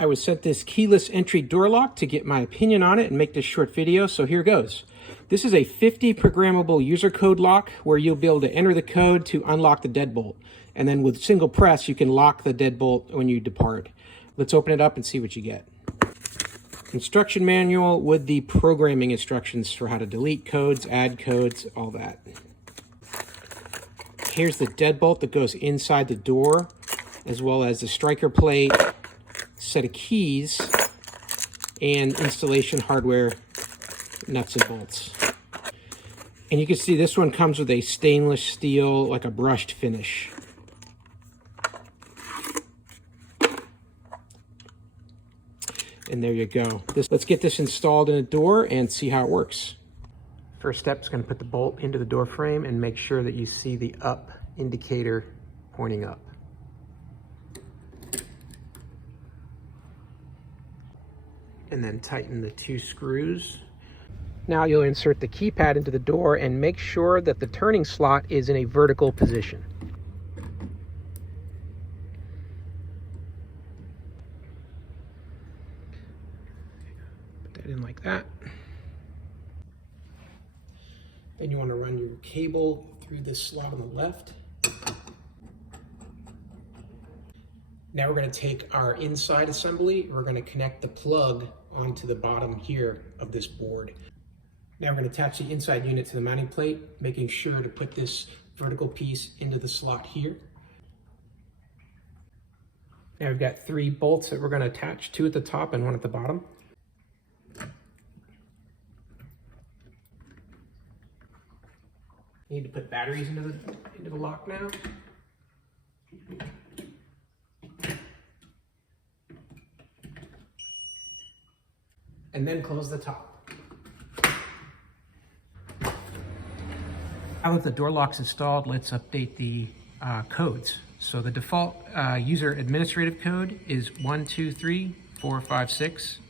I was sent this keyless entry door lock to get my opinion on it and make this short video, so here goes. This is a 50 programmable user code lock where you'll be able to enter the code to unlock the deadbolt. And then with single press, you can lock the deadbolt when you depart. Let's open it up and see what you get. Instruction manual with the programming instructions for how to delete codes, add codes, all that. Here's the deadbolt that goes inside the door, as well as the striker plate, set of keys, and installation hardware, nuts and bolts. And you can see this one comes with a stainless steel, like a brushed finish. And there you go. Let's get this installed in the door and see how it works. First step is going to put the bolt into the door frame and make sure that you see the up indicator pointing up. And then tighten the 2 screws. Now you'll insert the keypad into the door and make sure that the turning slot is in a vertical position. Put that in like that. Then you want to run your cable through this slot on the left. Now we're going to take our inside assembly. We're going to connect the plug onto the bottom here of this board. Now we're going to attach the inside unit to the mounting plate, making sure to put this vertical piece into the slot here. Now we've got 3 bolts that we're going to attach, 2 at the top and 1 at the bottom. You need to put batteries into the lock now. And then close the top. Now that the door lock's installed, let's update the codes. So the default user administrative code is 123456.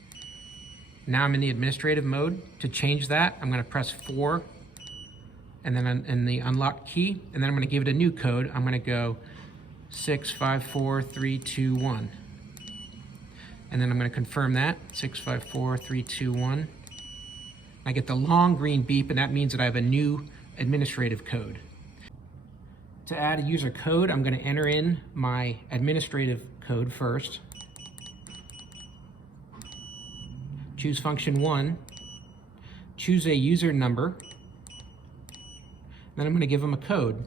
Now I'm in the administrative mode. To change that, I'm going to press 4 and then in the unlock key, and then I'm going to give it a new code. I'm going to go 654321. And then I'm going to confirm that, 654321. I get the long green beep, and that means that I have a new administrative code. To add a user code, I'm going to enter in my administrative code first. Choose function 1. Choose a user number. Then I'm going to give them a code.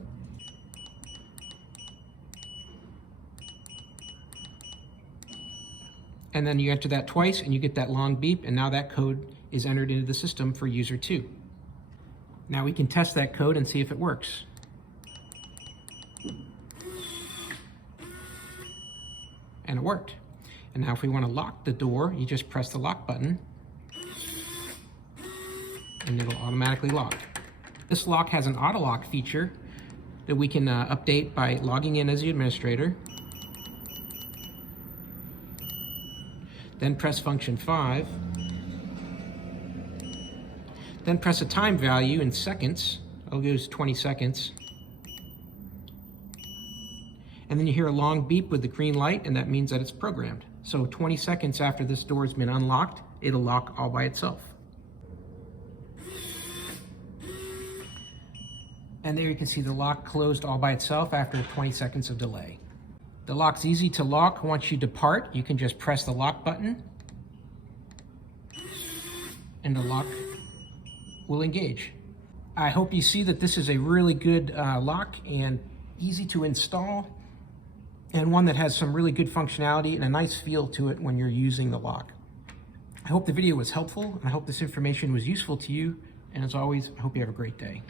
And then you enter that twice and you get that long beep, and now that code is entered into the system for user 2. Now we can test that code and see if it works. And it worked. And now if we want to lock the door, you just press the lock button and it'll automatically lock. This lock has an auto lock feature that we can update by logging in as the administrator. Then press function 5. Then press a time value in seconds. I'll use 20 seconds. And then you hear a long beep with the green light, and that means that it's programmed. So 20 seconds after this door has been unlocked, it'll lock all by itself. And there you can see the lock closed all by itself after 20 seconds of delay. The lock's easy to lock. Once you depart, you can just press the lock button and the lock will engage. I hope you see that this is a really good lock and easy to install, and one that has some really good functionality and a nice feel to it when you're using the lock. I hope the video was helpful, and I hope this information was useful to you. And as always, I hope you have a great day.